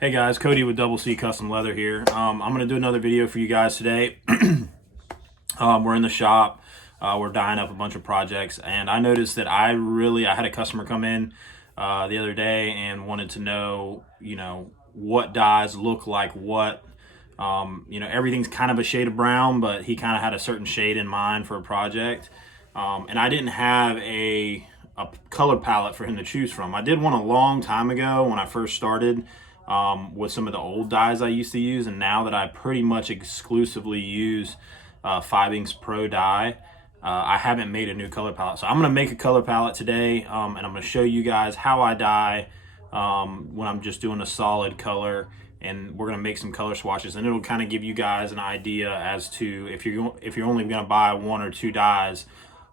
Hey guys, Cody with Double C Custom Leather here. I'm going to do another video for you guys today. We're in the shop. We're dyeing up a bunch of projects, and I noticed that I had a customer come in the other day and wanted to know, what dyes look like what. Everything's kind of a shade of brown, but he kind of had a certain shade in mind for a project. And I didn't have a color palette for him to choose from. I did one a long time ago when I first started. With some of the old dyes I used to use, and now that I pretty much exclusively use Fibiengs Pro Dye, I haven't made a new color palette. So I'm going to make a color palette today, and I'm going to show you guys how I dye when I'm just doing a solid color, and we're going to make some color swatches, and it'll kind of give you guys an idea as to if you're only going to buy one or two dyes,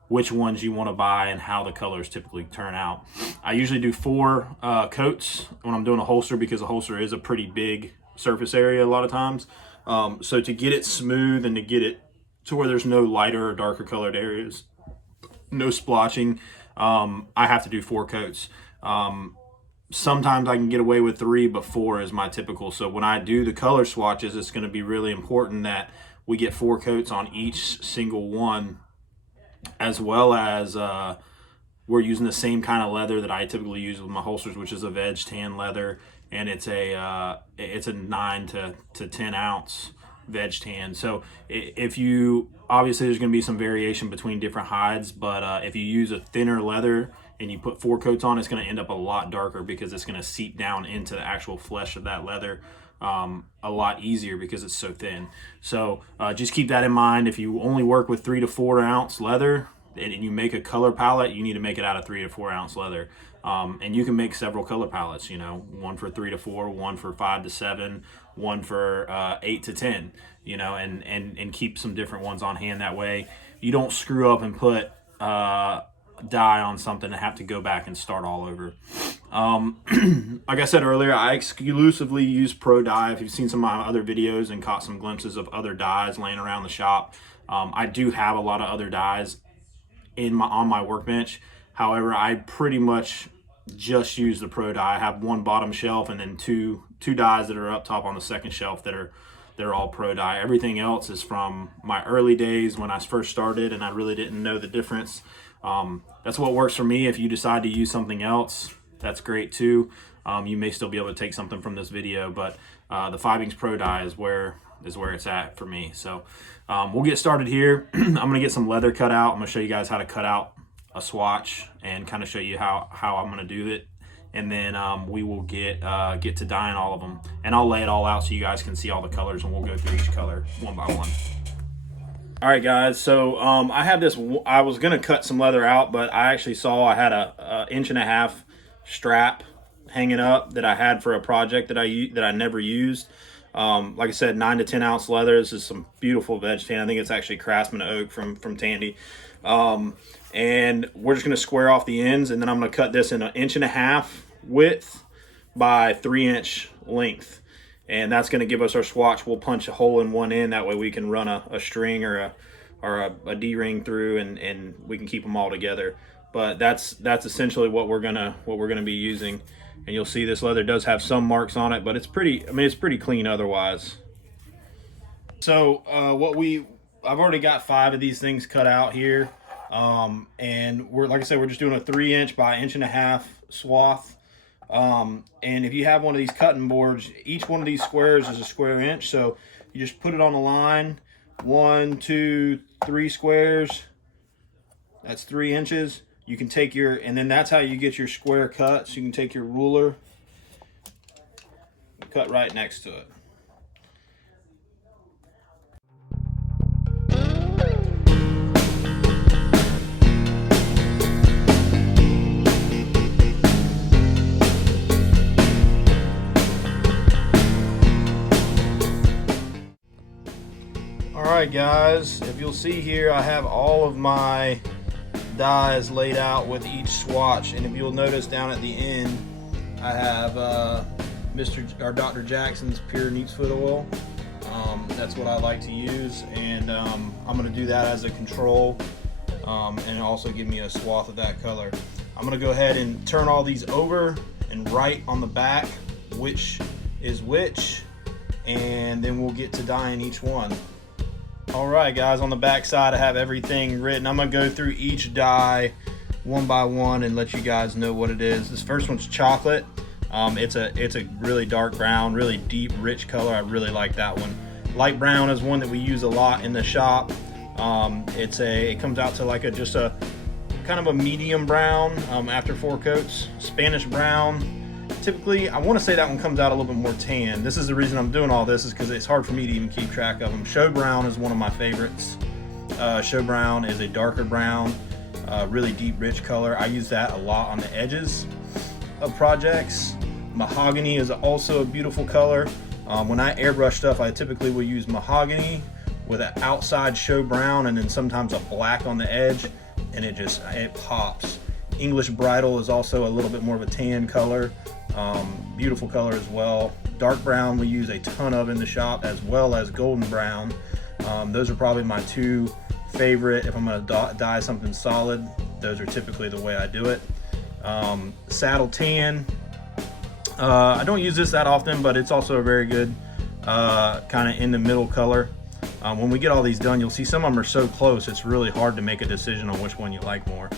which ones you want to buy and how the colors typically turn out. I usually do 4 coats when I'm doing a holster, because a holster is a pretty big surface area a lot of times. So to get it smooth and to get it to where there's no lighter or darker colored areas, no splotching, I have to do 4 coats. Sometimes I can get away with 3, but 4 is my typical. So when I do the color swatches, it's going to be really important that we get 4 coats on each single one, as well as we're using the same kind of leather that I typically use with my holsters, which is a veg tan leather, and it's a 9 to 10 ounce veg tan. So if you, obviously there's going to be some variation between different hides, but if you use a thinner leather and you put 4 coats on, it's going to end up a lot darker, because it's going to seep down into the actual flesh of that leather a lot easier because it's so thin. So just keep that in mind. If you only work with 3 to 4 ounce leather and you make a color palette, you need to make it out of 3 to 4 ounce leather. And you can make several color palettes, one for 3 to 4, one for 5 to 7, one for 8 to 10, and keep some different ones on hand. That way you don't screw up and put dye on something and have to go back and start all over. Like I said earlier, I exclusively use Pro Dye. If you've seen some of my other videos and caught some glimpses of other dyes laying around the shop, I do have a lot of other dyes on my workbench. However, I pretty much just use the Pro Dye. I have one bottom shelf and then two dyes that are up top on the second shelf that are all Pro Dye. Everything else is from my early days when I first started and I really didn't know the difference. That's what works for me. If you decide to use something else, that's great too. You may still be able to take something from this video, but the Fibiengs Pro Dye is where it's at for me. So we'll get started here. I'm gonna get some leather cut out. I'm gonna show you guys how to cut out a swatch and kind of show you how I'm gonna do it, and then we will get to dyeing all of them, and I'll lay it all out so you guys can see all the colors, and we'll go through each color one by one. All right, guys, so I had this, I was gonna cut some leather out, but I actually saw I had a 1.5 inch strap hanging up that I had for a project that I never used. Like I said, 9 to 10 ounce leather. This is some beautiful veg tan. I think it's actually Craftsman oak from Tandy. And we're just gonna square off the ends, and then I'm gonna cut this in 1.5 inch width by 3 inch length. And that's going to give us our swatch. We'll punch a hole in one end. That way we can run a string or a D-ring through, and we can keep them all together. But that's essentially what we're gonna be using. And you'll see this leather does have some marks on it, but it's pretty clean otherwise. So I've already got 5 of these things cut out here, and like I said, we're just doing a 3 inch by 1.5 inch swath. And if you have one of these cutting boards, each one of these squares is a square inch, so you just put it on the line, 1, 2, 3 squares, that's 3 inches. You can take and then that's how you get your square cut. So you can take your ruler, cut right next to it. Alright guys, if you'll see here, I have all of my dyes laid out with each swatch, and if you'll notice down at the end, I have Dr. Jackson's Pure Neatsfoot oil. That's what I like to use, and I'm going to do that as a control, and also give me a swath of that color. I'm going to go ahead and turn all these over and write on the back which is which, and then we'll get to dyeing each one. All right, guys, on the back side I have everything written. I'm gonna go through each dye one by one and let you guys know what it is. This first one's chocolate. It's a really dark brown, really deep, rich color. I really like that one. Light brown is one that we use a lot in the shop. It comes out to like just a kind of a medium brown after 4 coats. Spanish brown. Typically, I want to say that one comes out a little bit more tan. This is the reason I'm doing all this, is because it's hard for me to even keep track of them. Show brown is one of my favorites. Show brown is a darker brown, really deep, rich color. I use that a lot on the edges of projects. Mahogany is also a beautiful color. When I airbrush stuff, I typically will use mahogany with an outside show brown and then sometimes a black on the edge, and it pops. English bridal is also a little bit more of a tan color. Beautiful color as well. Dark brown we use a ton of in the shop, as well as golden brown. Those are probably my 2 favorite. If I'm going to dye something solid, those are typically the way I do it. Saddle tan. I don't use this that often, but it's also a very good kind of in the middle color. When we get all these done, you'll see some of them are so close, it's really hard to make a decision on which one you like more.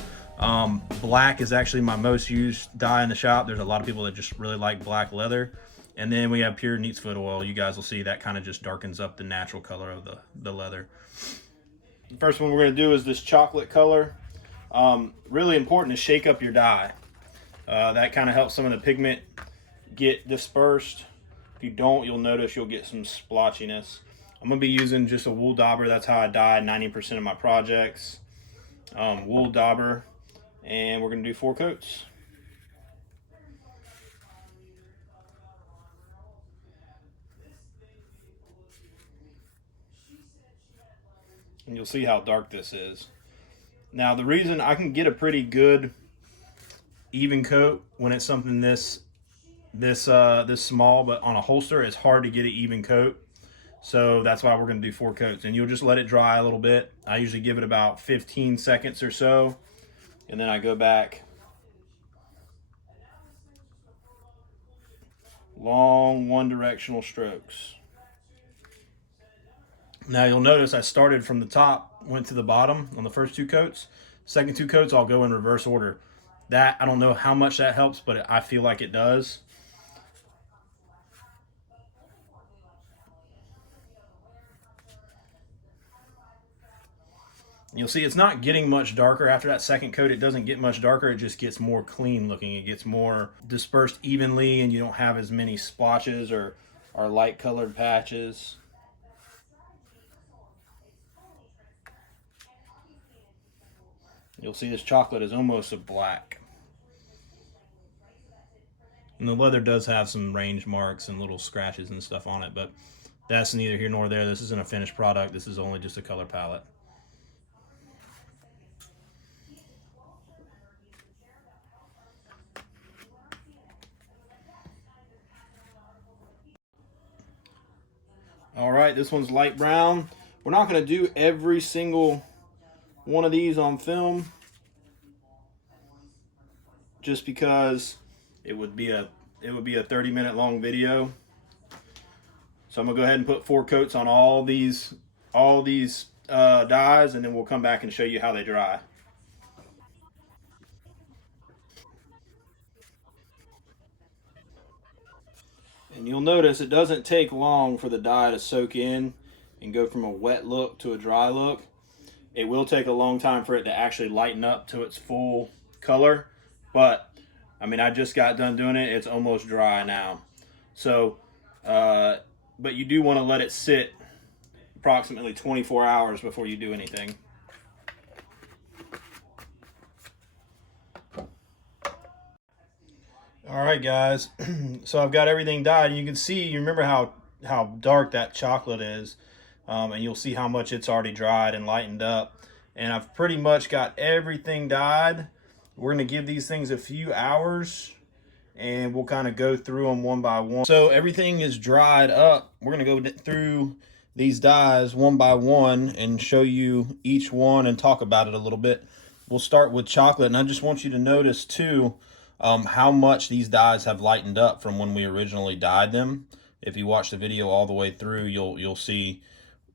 Black is actually my most used dye in the shop. There's a lot of people that just really like black leather. And then we have pure neatsfoot oil. You guys will see that kind of just darkens up the natural color of the leather. The first one we're going to do is this chocolate color. Really important to shake up your dye. That kind of helps some of the pigment get dispersed. If you don't, you'll notice you'll get some splotchiness. I'm going to be using just a wool dauber. That's how I dye 90% of my projects. Wool dauber. And we're going to do 4 coats. And you'll see how dark this is. Now, the reason I can get a pretty good even coat when it's something this small, but on a holster it's hard to get an even coat. So that's why we're going to do 4 coats, and you'll just let it dry a little bit. I usually give it about 15 seconds or so, and then I go back. Long one-directional strokes. Now you'll notice I started from the top, went to the bottom on the first 2 coats. Second 2 coats I'll go in reverse order. That, I don't know how much that helps, but I feel like it does. You'll see it's not getting much darker. After that second coat, it doesn't get much darker. It just gets more clean looking. It gets more dispersed evenly, and you don't have as many splotches or light colored patches. You'll see this chocolate is almost a black. And the leather does have some range marks and little scratches and stuff on it, but that's neither here nor there. This isn't a finished product. This is only just a color palette. All right, this one's light brown. We're not going to do every single one of these on film, just because it would be a 30-minute long video. So I'm gonna go ahead and put 4 coats on all these dyes, and then we'll come back and show you how they dry. And you'll notice it doesn't take long for the dye to soak in and go from a wet look to a dry look. It will take a long time for it to actually lighten up to its full color, but I mean, I just got done doing it. It's almost dry now. So, but you do want to let it sit approximately 24 hours before you do anything. All right, guys. So I've got everything dyed, and you can see, you remember how dark that chocolate is, and you'll see how much it's already dried and lightened up. And I've pretty much got everything dyed. We're going to give these things a few hours, and we'll kind of go through them one by one. So everything is dried up. We're going to go through these dyes one by one and show you each one and talk about it a little bit. We'll start with chocolate, and I just want you to notice too, how much these dyes have lightened up from when we originally dyed them. If you watch the video all the way through, you'll see,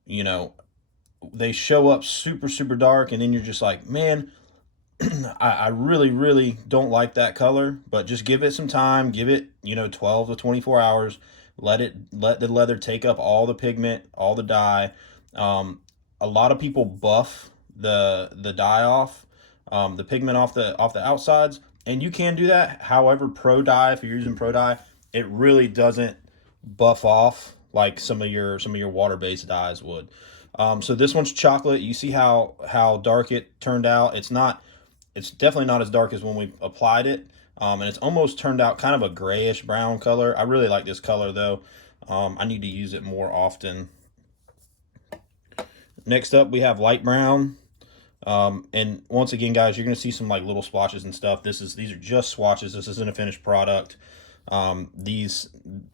you know, they show up super, super dark, and then you're just like, man, I really don't like that color. But just give it some time, give it, you know, 12 to 24 hours. Let the leather take up all the pigment, all the dye. A lot of people buff the dye off, the pigment off the outsides, and you can do that. However, Pro Dye, if you're using Pro Dye, it really doesn't buff off like some of your water-based dyes would. So this one's chocolate. You see how dark it turned out. It's definitely not as dark as when we applied it. And it's almost turned out kind of a grayish brown color. I really like this color though. I need to use it more often. Next up, we have light brown. And once again, guys, you're going to see some like little swatches and stuff. These are just swatches. This isn't a finished product. These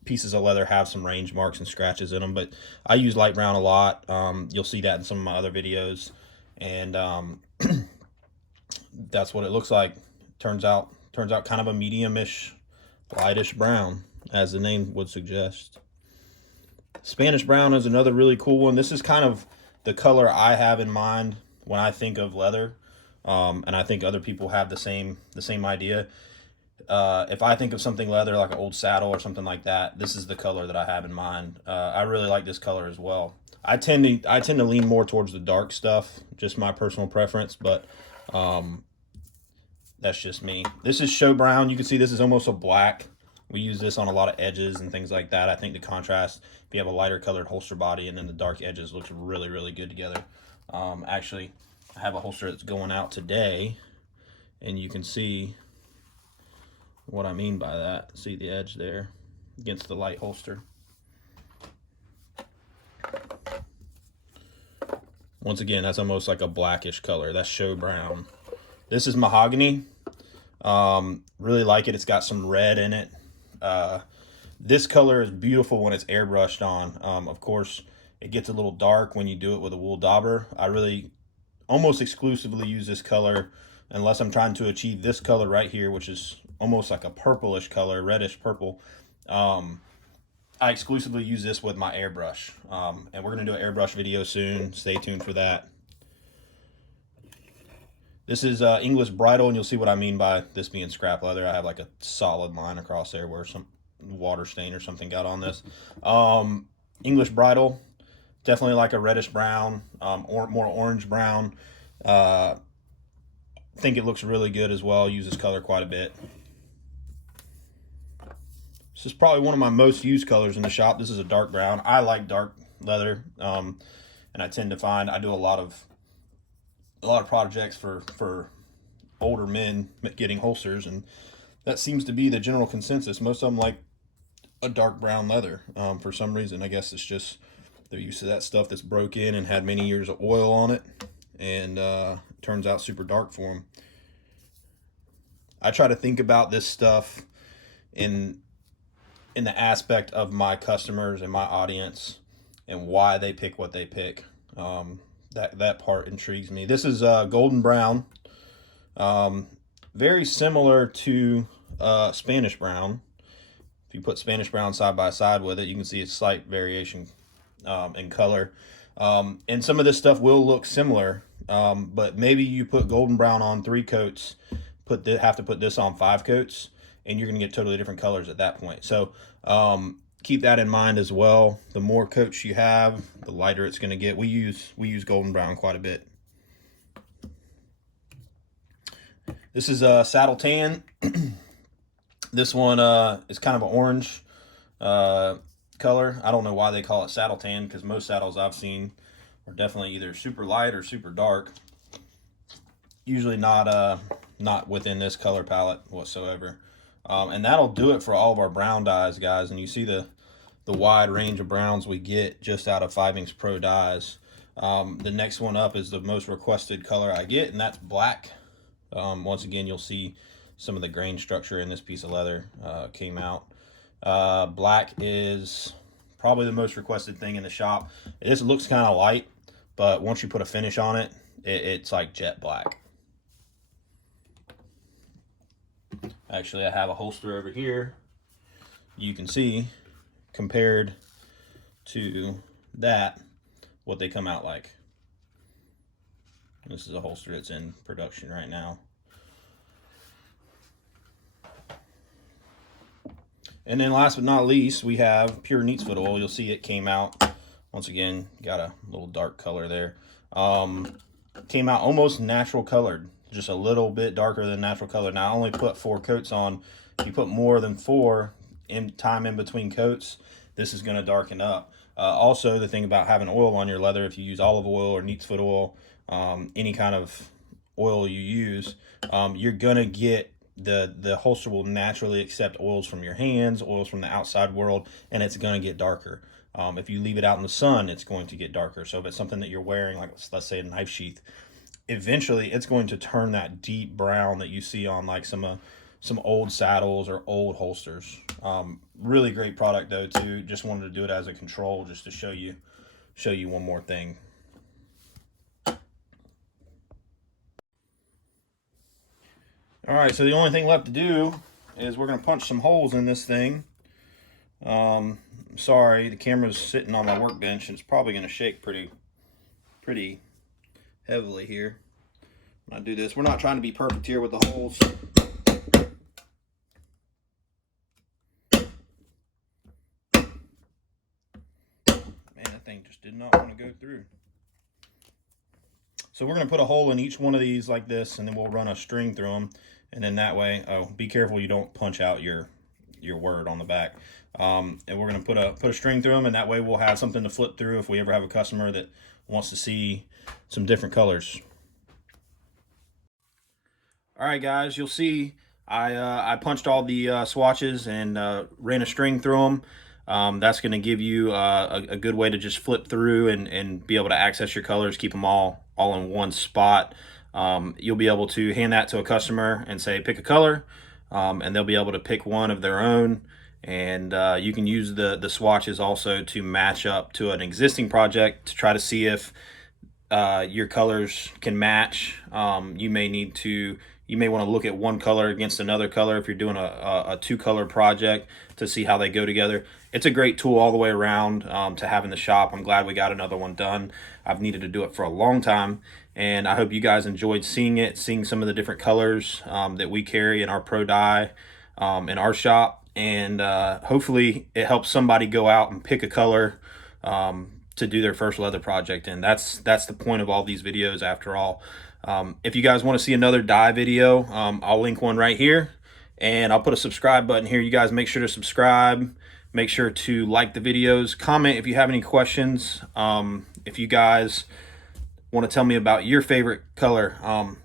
pieces of leather have some range marks and scratches in them, but I use light brown a lot. You'll see that in some of my other videos, and that's what it looks like. Turns out kind of a medium-ish, lightish brown, as the name would suggest. Spanish brown is another really cool one. This is kind of the color I have in mind when I think of leather, and I think other people have the same idea. If I think of something leather, like an old saddle or something like that, this is the color that I have in mind. I really like this color as well. I tend to lean more towards the dark stuff, just my personal preference, but that's just me. This is show brown. You can see this is almost a black. We use this on a lot of edges and things like that. I think the contrast, if you have a lighter colored holster body and then the dark edges, looks really good together. Actually, I have a holster that's going out today, and you can see what I mean by that. See the edge there against the light holster. Once again, that's almost like a blackish color. That's show brown. This is mahogany. Really like it. It's got some red in it. This color is beautiful when it's airbrushed on. Of course, it gets a little dark when you do it with a wool dauber. I really almost exclusively use this color unless I'm trying to achieve this color right here, which is almost like a purplish color, reddish purple. I exclusively use this with my airbrush. And we're going to do an airbrush video soon. Stay tuned for that. This is English bridle, and you'll see what I mean by this being scrap leather. I have like a solid line across there where some water stain or something got on this. English bridle, definitely like a reddish brown, or more orange brown. Think it looks really good as well. Use this color quite a bit. This is probably one of my most used colors in the shop. This is a dark brown. I like dark leather, and I tend to find I do a lot of projects for older men getting holsters, and that seems to be the general consensus. Most of them like a dark brown leather for some reason. I guess it's just they're used to that stuff that's broke in and had many years of oil on it, and turns out super dark for them. I try to think about this stuff in the aspect of my customers and my audience and why they pick what they pick. That part intrigues me. This is golden brown, very similar to Spanish brown. If you put Spanish brown side by side with it, you can see a slight variation in color. And some of this stuff will look similar, but maybe you put golden brown on 3 coats, have to put this on 5 coats, and you're going to get totally different colors at that point. So keep that in mind as well. The more coats you have, the lighter it's going to get. We use golden brown quite a bit. This is a saddle tan. This one is kind of an orange color. I don't know why they call it saddle tan, because most saddles I've seen are definitely either super light or super dark. Usually not within this color palette whatsoever. And that'll do it for all of our brown dyes, guys. And you see the wide range of browns we get just out of Fibiengs Pro Dyes. The next one up is the most requested color I get, and that's black. Once again, you'll see some of the grain structure in this piece of leather came out. Black is probably the most requested thing in the shop. This looks kind of light, but once you put a finish on it, it's like jet black. Actually, I have a holster over here. You can see, compared to that, what they come out like. This is a holster that's in production right now. And then last but not least, we have pure neatsfoot oil. You'll see it came out, once again, got a little dark color there. Came out almost natural colored, just a little bit darker than natural color. Now I only put 4 coats on. If you put more than 4 in between coats, this is gonna darken up. Also, the thing about having oil on your leather, if you use olive oil or neatsfoot oil, any kind of oil you use, you're gonna get the holster will naturally accept oils from your hands, oils from the outside world, and it's going to get darker. If you leave it out in the sun, it's going to get darker. So if it's something that you're wearing, like let's say a knife sheath, eventually it's going to turn that deep brown that you see on like some old saddles or old holsters. Really great product though too. Just wanted to do it as a control, just to show you one more thing. All right, so the only thing left to do is we're gonna punch some holes in this thing. Sorry, the camera's sitting on my workbench and it's probably gonna shake pretty heavily here when I do this. We're not trying to be perfect here with the holes. Man, that thing just did not want to go through. So we're gonna put a hole in each one of these like this, and then we'll run a string through them. And then that way, oh, be careful you don't punch out your word on the back. And we're going to put a string through them, and that way we'll have something to flip through if we ever have a customer that wants to see some different colors. All right, guys, you'll see I punched all the swatches and ran a string through them. That's going to give you a good way to just flip through and be able to access your colors, keep them all in one spot. You'll be able to hand that to a customer and say, pick a color, and they'll be able to pick one of their own. And you can use the swatches also to match up to an existing project to try to see if your colors can match. You may want to look at one color against another color if you're doing a 2-color project to see how they go together. It's a great tool all the way around to have in the shop. I'm glad we got another one done. I've needed to do it for a long time, and I hope you guys enjoyed seeing some of the different colors that we carry in our Pro Dye in our shop, and hopefully it helps somebody go out and pick a color to do their first leather project. And that's the point of all these videos after all. If you guys want to see another dye video, I'll link one right here, and I'll put a subscribe button here. You guys make sure to subscribe, make sure to like the videos, comment if you have any questions. If you guys want to tell me about your favorite color,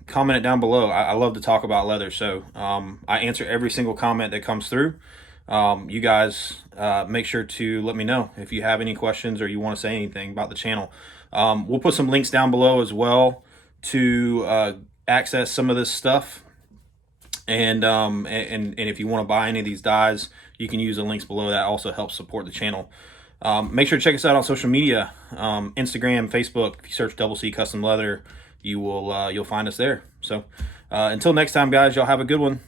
comment it down below. I love to talk about leather, so I answer every single comment that comes through. You guys make sure to let me know if you have any questions or you want to say anything about the channel. We'll put some links down below as well to access some of this stuff, and if you want to buy any of these dyes, you can use the links below. That also helps support the channel. Make sure to check us out on social media, Instagram, Facebook. If you search Double C Custom Leather, you'll find us there. So until next time, guys, y'all have a good one.